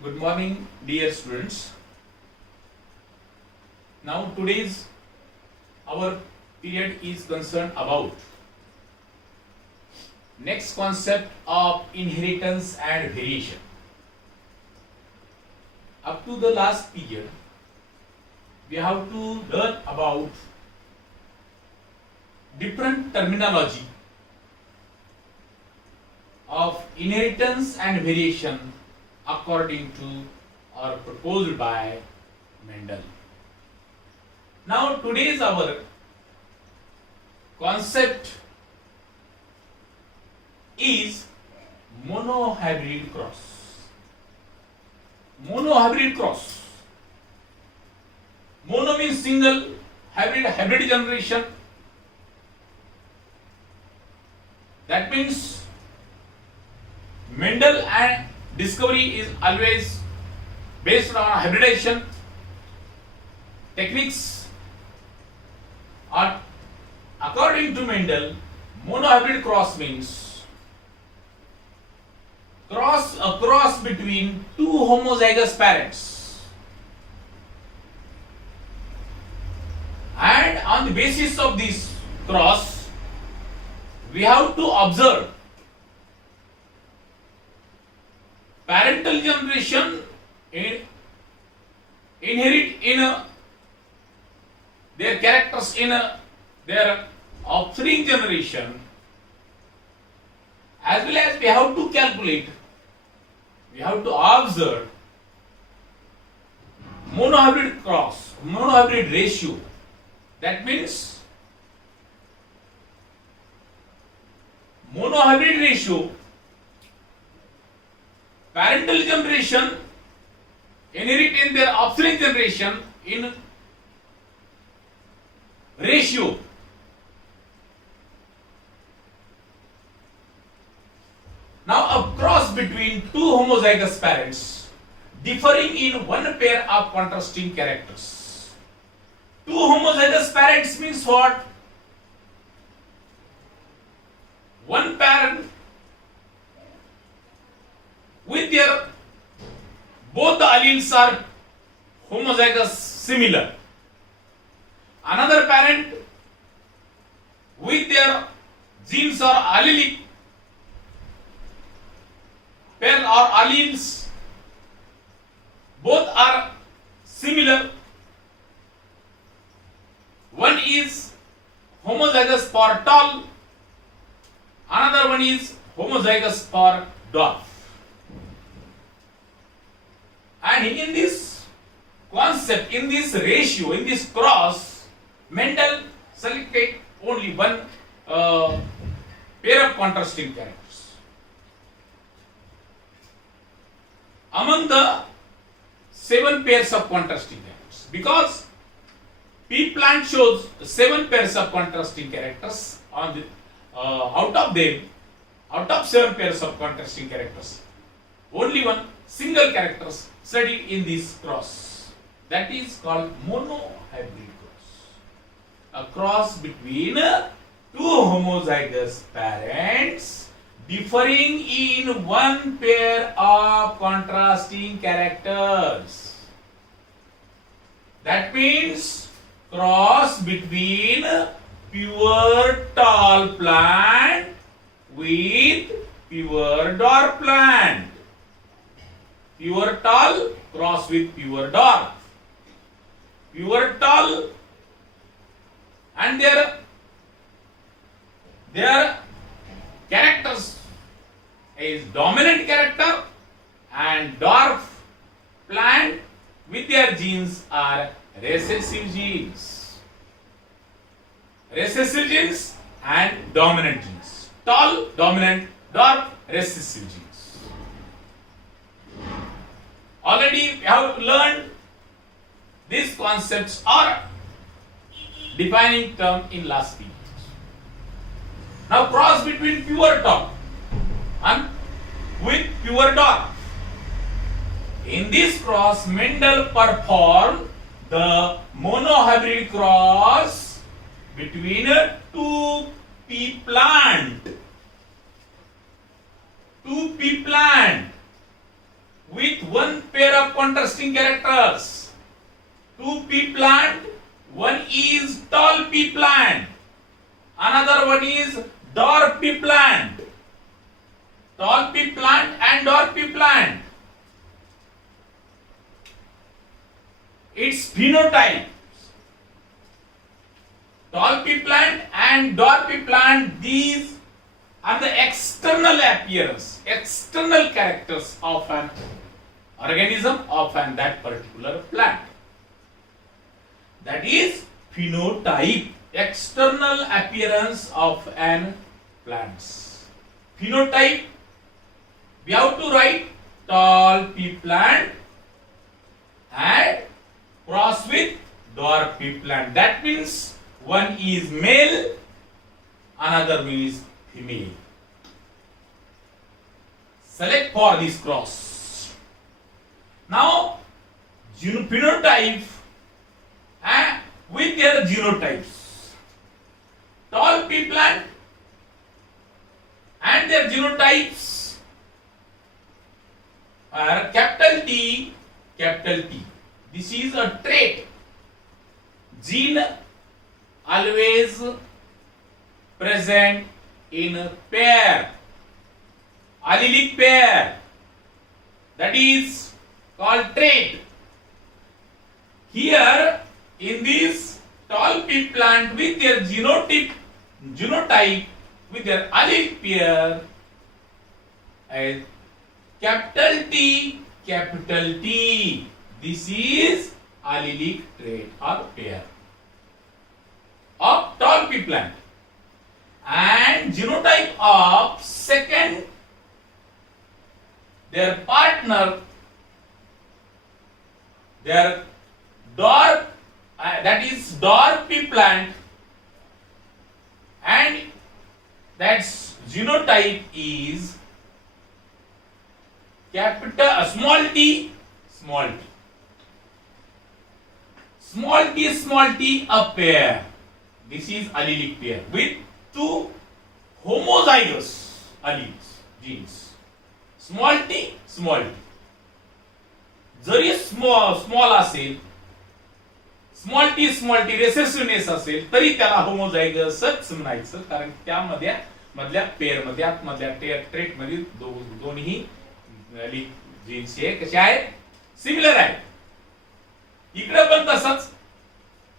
Good morning, dear students. Now, today's our period is concerned about next concept of inheritance and variation. Up to the last period, we have to learn about different terminology of inheritance and variation according to or proposed by Mendel. Now today's our concept is monohybrid cross. Monohybrid cross. Mono means single, hybrid generation. That means Mendel and discovery is always based on hybridization techniques. Or according to Mendel, monohybrid cross means a cross between two homozygous parents, and on the basis of this cross we have to observe parental generation inherit in their characters in their offspring generation, as well as we have to calculate, we have to observe monohybrid cross, monohybrid ratio. That means monohybrid ratio, parental generation inherit in their offspring generation in ratio. Now a cross between two homozygous parents differing in one pair of contrasting characters. Two homozygous parents means what? One parent with their both the alleles are homozygous similar. Another parent with their genes are allelic pair or alleles, both are similar. One is homozygous for tall, another one is homozygous for dwarf. And in this concept, in this ratio, in this cross, Mendel selected only one pair of contrasting characters. Among the 7 pairs of contrasting characters, because pea plant shows 7 pairs of contrasting characters on the out of 7 pairs of contrasting characters, only one single characters studied in this cross. That is called monohybrid cross. A cross between two homozygous parents differing in one pair of contrasting characters. That means cross between pure tall plant with pure dwarf plant. Pure tall cross with pure dwarf. Pure tall and their characters is dominant character, and dwarf plant with their genes are recessive genes. Recessive genes and dominant genes. Tall, dominant, dwarf, recessive genes. Already we have learned these concepts are defining term in last week. Now cross between pure tall and with pure dwarf. In this cross, Mendel performed the monohybrid cross between two pea plant. Two pea plant with one subcontrasting characters. Two pea plant, one is tall pea plant, another one is dwarf pea plant. Tall pea plant and dwarf pea plant. Its phenotype. Tall pea plant and dwarf pea plant, these are the external appearance, external characters of an organism, of that particular plant. That is phenotype, external appearance of an plant. Phenotype, we have to write tall pea plant and cross with dwarf pea plant. That means one is male, another one is female. Select for this cross. Now, phenotype with their genotypes. Tall pea plant and their genotypes are capital T, capital T. This is a trait. Gene always present in a pair, allelic pair, that is called trait. Here in this tall pea plant with their genotype with their allelic pair as capital T, capital T. This is allelic trait or pair of tall pea plant. And genotype of second, their partner, their dwarf, that is dwarf pea plant, and that genotype is capital small t, small t. Small t, a pair. This is allelic pair with two homozygous alleles, genes. Small t, small t. Zari small असेल, small t रेसेसिव्हनेस असेल तरी त्याला होमोझायगसच म्हणायचं, कारण त्या मधल्या pair मध्ये आतमधल्या trait मध्ये दोन्ही जीन्स हे कसे आहेत, सिमिलर आहेत. इकडे पण तसंच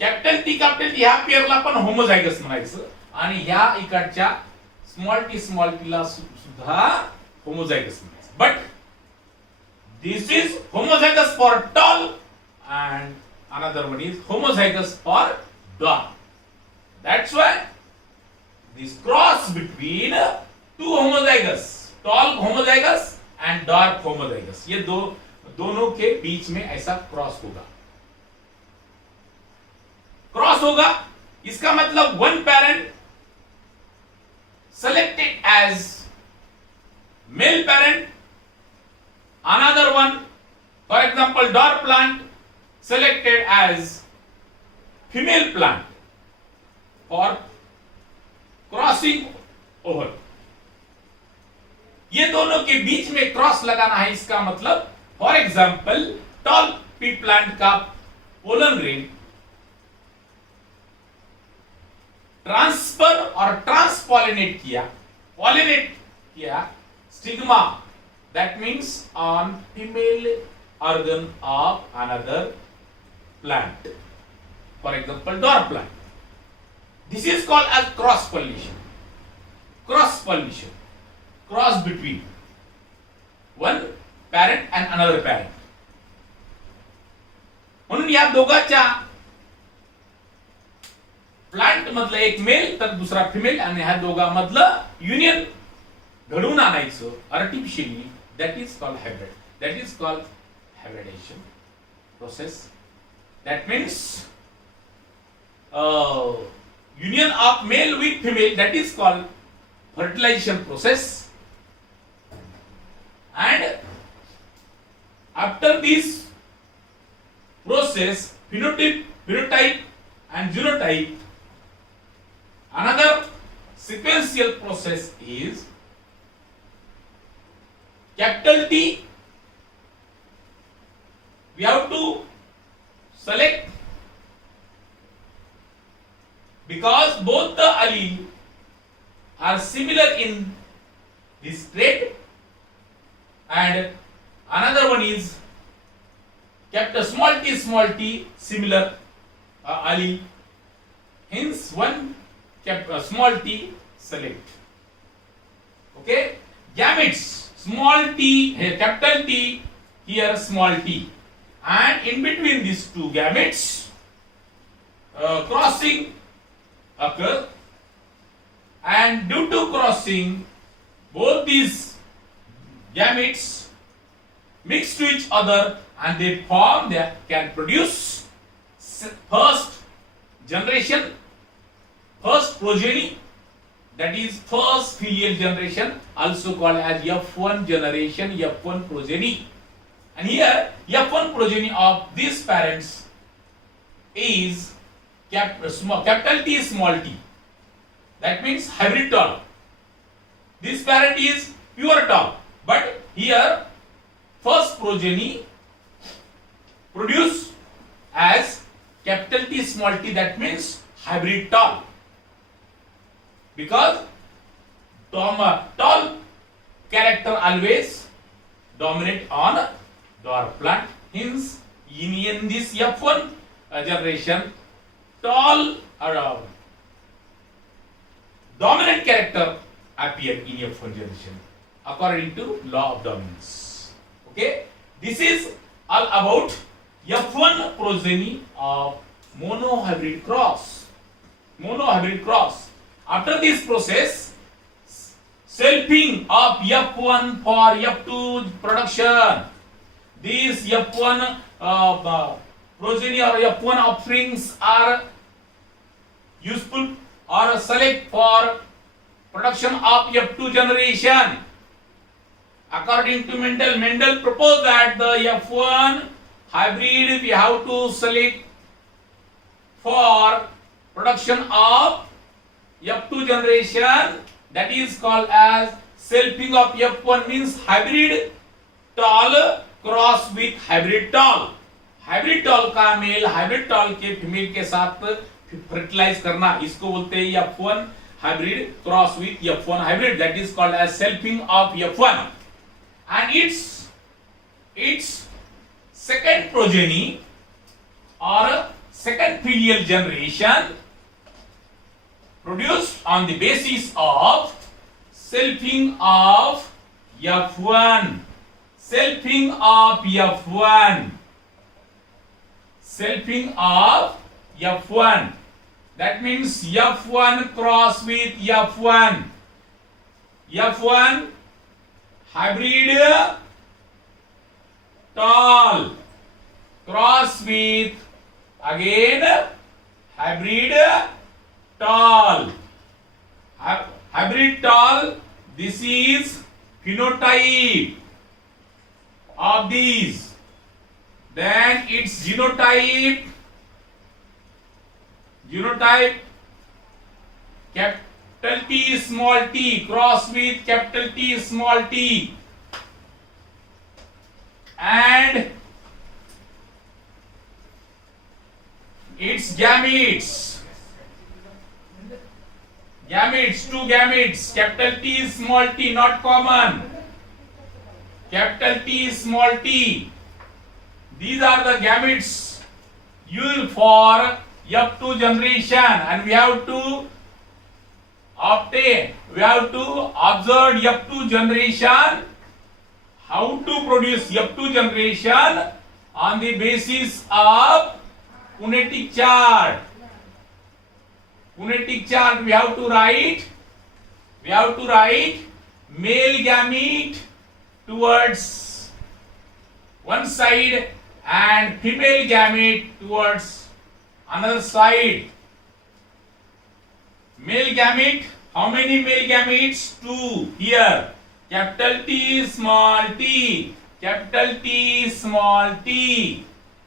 कॅपिटल टी ह्या पेअरला पण होमोझायगस म्हणायचं आणि ह्या इकडच्या स्मॉल टी ला सुद्धा होमोझायगस म्हणायचं. But this is homozygous for tall and another one is homozygous for dwarf. That's why this cross between two homozygous, tall homozygous and dwarf homozygous, ये दोनों के बीच में ऐसा क्रॉस होगा. क्रॉस होगा इसका मतलब one parent selected as male parent, another one, for example dwarf plant, selected as female plant for crossing over. ये दोनों के बीच में क्रॉस लगाना है. इसका मतलब for example toll P plant का पोलन ग्रेन ट्रांसफर और ट्रांसपॉलिनेट किया stigma, that means on female organ of another plant, for example dwarf plant. This is called as cross pollination. Cross between one parent and another parent. म्हणून या दोघांच्या plant मधलं एक mail तर दुसरा female आणि ह्या दोघांमधलं युनियन घडवून आणायचं artificially. That is called hybrid. That is called hybridization process. That means union of male with female, that is called fertilization process. And after this process, phenotype and genotype, another sequential process is capital T, because both the allele are similar in this trait, and another one is capital small t similar allele, hence one small t select. Okay, gametes, small t here, capital T, here small t, and in between these two gametes crossing occur, and due to crossing both these gametes mix to each other and they form, they can produce first generation, first progeny, that is first filial generation, also called as F1 generation, F1 progeny. And here F1 progeny of these parents is capital T small t, that means hybrid tall. This parent is pure tall, but here first progeny produce as capital T small t, that means hybrid tall, because tall character always dominate on dwarf plant, hence in this F1 generation tall dominant character appear in F1 generation according to law of dominance. Okay, this is all about F1 progeny of monohybrid cross. Monohybrid cross. After this process, selfing of F1 for F2 production. These F1 progeny or F1 offerings are useful or select for production of F2 generation. According to Mendel proposed that the F1 hybrid we have to select for production of F2 generation, that is called as selfing of F1, means hybrid tall cross with hybrid tall. Hybrid tall का male hybrid tall के female के साथ fertilize करना, इसको बोलते हैं F1 hybrid cross with F1 hybrid, that is called as selfing of F1. And it's second progeny or second filial generation produced on the basis of selfing of F1. Selfing of F1. Selfing of F1. That means F1 cross with F1. F1 hybrid tall cross with again hybrid tall. Hybrid tall, this is phenotype of these. Then its genotype capital T small t cross with capital T small t, and its gametes, two gametes, capital T small t, not common, capital T small t. These are the gametes used for F2 generation, and we have to observe F2 generation, how to produce F2 generation on the basis of phonetic chart. Phonetic chart we have to write male gamete towards one side and female gamete towards another side. Male gamete, how many male gametes? 2 here, capital T small t, capital T small t.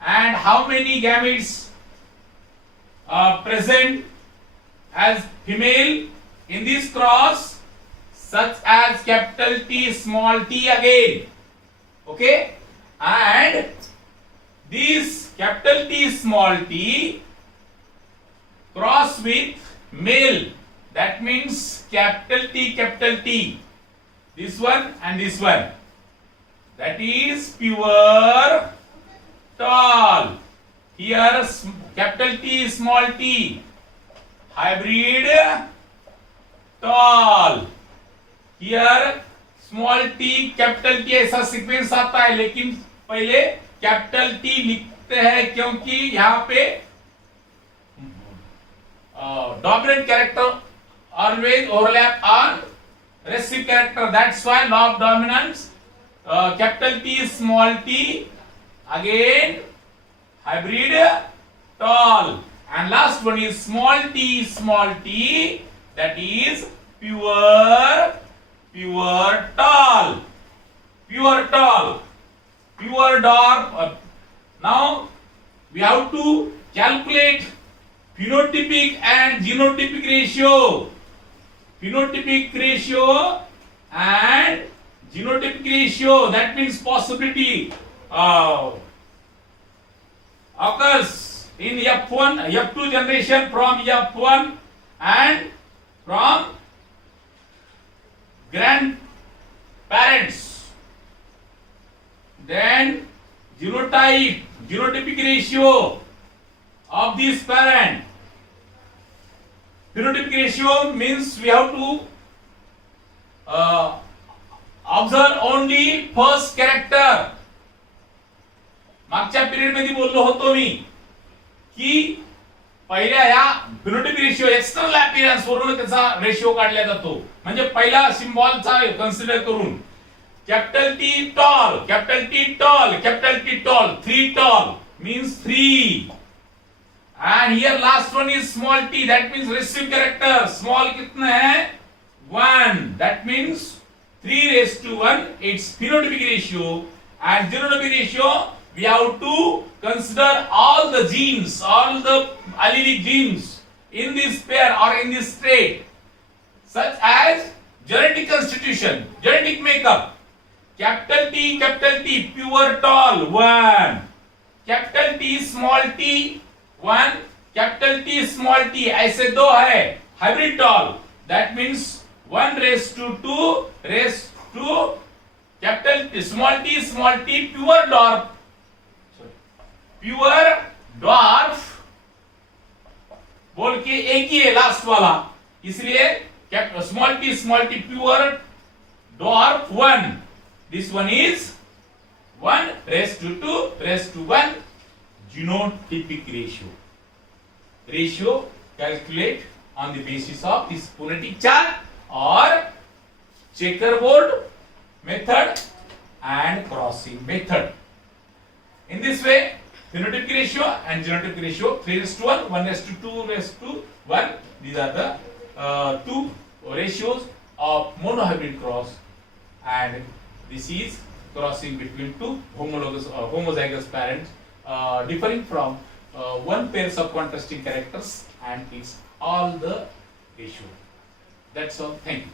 And how many gametes present as female in this cross? Such as capital T small t again. Okay, and this capital T small t cross with male. That means capital T. This one and this one. That is pure tall. Here capital T, small t. Hybrid tall. Here small T capital T ऐसा sequence आता है, लेकिन पहले capital T लिखते हैं क्योंकि यहां पे dominant character always overlap on recessive character. That's why law of dominance capital T small T again hybrid tall and last one is small T that is pure tall, pure dark. Now we have to calculate phenotypic and genotypic ratio. Phenotypic ratio and genotypic ratio, that means possibility occurs in F1, F2 generation from F1 and from grandparents. Then genotypic ratio of this parent. Phenotypic ratio means we have to observe only first character. मागच्या period मध्ये बोललो होतो मी की पहिल्या या phenotypic ratio external appearance वरून त्याचा ratio काढला जातो. म्हणजे पहिला सिम्बॉलचा कन्सिडर करून capital T tall, 3 tall means 3, and here last one is small t, that means recessive character. Small कितना है 1, that means 3:1. It's phenotypic ratio. And genotypic ratio, we have to consider all the genes, all the allelic genes in this pair or in this trait, such as genetic constitution, genetic makeup. Capital T, pure tall 1. Capital T, small t 1. Capital T, small t ऐसे दो है. Hybrid tall, that means 1:2 raised to capital T, small t, pure dwarf बोल के एक ही है last वाला, इसलिए small T pure dwarf 1. This one is 1:2:1 genotypic ratio. Ratio calculate on the basis of this phonetic chart or checkerboard method and crossing method. In this way, phenotypic ratio and genotypic ratio 3:1, 1:2:1. These are the two ratios of monohybrid cross, and this is crossing between two homozygous parents differing from one pair of contrasting characters, and it's all the ratio. That's all. Thank you.